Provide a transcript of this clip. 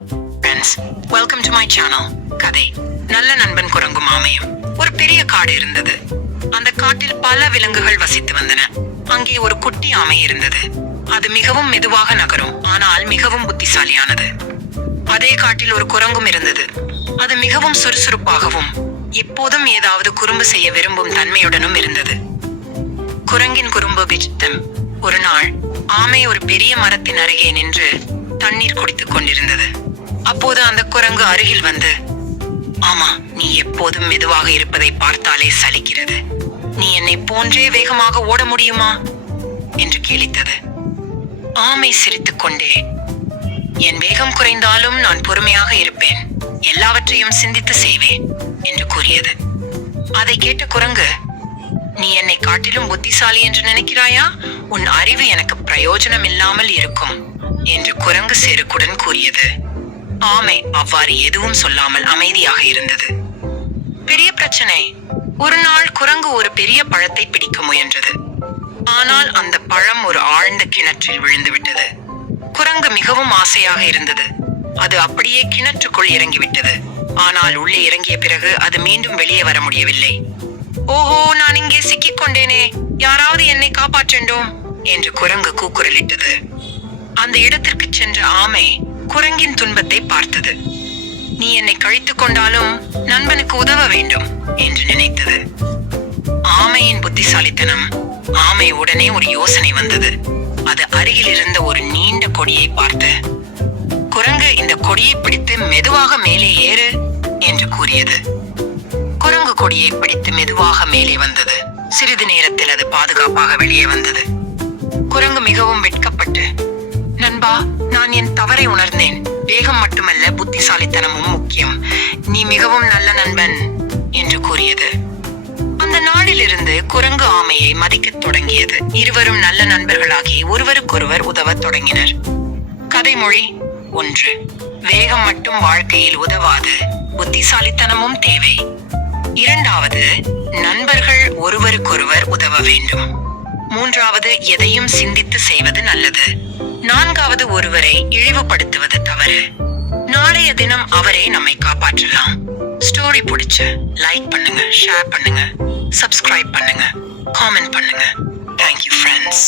Friends, welcome to my channel. கதை நல்ல நண்பன் குரங்கும் ஆமையும். ஒரு பெரிய காடு இருந்தது. அந்த காட்டில் பல விலங்குகள் வசித்து வந்தன. அங்கே ஒரு குட்டி ஆமை இருந்தது. அது மிகவும் மெதுவாக நகரும், ஆனால் மிகவும் புத்திசாலியானது. அதே காட்டில் ஒரு குரங்கும் இருந்தது. அது மிகவும் சுறுசுறுப்பாகவும் எப்போதும் ஏதாவது குறும்பு செய்ய விரும்பும் தன்மையுடனும் இருந்தது. குரங்கின் குறும்பு விசித்திரம். ஒரு நாள் ஆமை ஒரு பெரிய மரத்தின் அருகே நின்று தண்ணீர் குடித்துக் கொண்டிருந்தது. அப்போது அந்த குரங்கு அருகில் வந்து, ஆமா, நீ எப்போதும் மெதுவாக இருப்பதை பார்த்தாலே சலிக்கிறது. நீ என்னை போன்றே வேகமாக ஓட முடியுமா என்று கேலித்தது. ஆமை சிரித்துக் கொண்டே, என் வேகம் குறைந்தாலும் நான் பொறுமையாக இருப்பேன், எல்லாவற்றையும் சிந்தித்து செய்வேன் என்று கூறியது. அதை கேட்ட குரங்கு, நீ என்னை காட்டிலும் புத்திசாலி என்று நினைக்கிறாயா? உன் அறிவு எனக்கு பிரயோஜனம் இல்லாமல் இருக்கும் என்று குரங்கு செருக்குடன் கூறியது. ஆமை அவ்வாறு எதுவும் சொல்லாமல் அமைதியாக இருந்தது. பெரிய பிரச்சனை. ஒரு நாள் குரங்கு ஒரு பெரிய பழத்தை பிடிக்க முயன்றது. ஆனால் அந்த பழம் ஒரு ஆழ்ந்த கிணற்றில் விழுந்து விட்டது. குரங்கு மிகவும் ஆசையாக இருந்தது. அது அப்படியே கிணற்றுக்குள் இறங்கிவிட்டது. ஆனால் உள்ளே இறங்கிய பிறகு அது மீண்டும் வெளியே வர முடியவில்லை. ஓஹோ, நான் இங்கே சிக்கிக் கொண்டேனே, யாராவது என்னை காப்பாற்றண்டும் என்று குரங்கு கூக்குரலிட்டது. அந்த இடத்திற்கு சென்ற ஆமை குரங்கின் துன்பத்தை பார்த்தது. நீ என்னை கழித்துக் கொண்டாலும் நண்பனுக்கு உதவ வேண்டும் என்று நினைத்தது. ஆமையின் புத்திசாலித்தனம். ஆமை உடனே ஒரு யோசனை வந்தது. அது அருகில் இருந்த ஒரு நீண்ட கொடியை பார்த்து, குரங்கு, இந்த கொடியை பிடித்து மெதுவாக மேலே ஏறு என்று கூறியது. குரங்கு கொடியை பிடித்து மெதுவாக மேலே வந்தது. சிறிது நேரத்தில் அது பாதுகாப்பாக வெளியே வந்தது. குரங்கு மிகவும் வெட்கப்பட்டு, நண்பா, நான் என் தவறை உணர்ந்தேன். வேகம் மட்டுமல்ல, புத்திசாலித்தனமும் முக்கியம். நீ மிகவும் நல்ல நண்பன் என்று கூறியது. அந்த நாளிலிருந்து குரங்கு ஆமையை மதிக்கத் தொடங்கியது. இருவரும் நல்ல நண்பர்களாகி ஒருவருக்கொருவர் உதவத் தொடங்கினர். கதைமொழி 1. வேகம் மட்டும் வாழ்க்கையில் உதவாது, புத்திசாலித்தனமும் தேவை. 2. நண்பர்கள் ஒருவருக்கொருவர் உதவ வேண்டும். 3. எதையும் சிந்தித்து செய்வது நல்லது. 4. ஒருவரை இழிவுபடுத்துவது தவறு. நாளைய தினம் அவரே நம்மை காப்பாற்றலாம். ஸ்டோரி பிடிச்ச லைக் பண்ணுங்க, ஷேர் பண்ணுங்க, சப்ஸ்கிரைப் பண்ணுங்க, காமெண்ட் பண்ணுங்க. Thank you friends.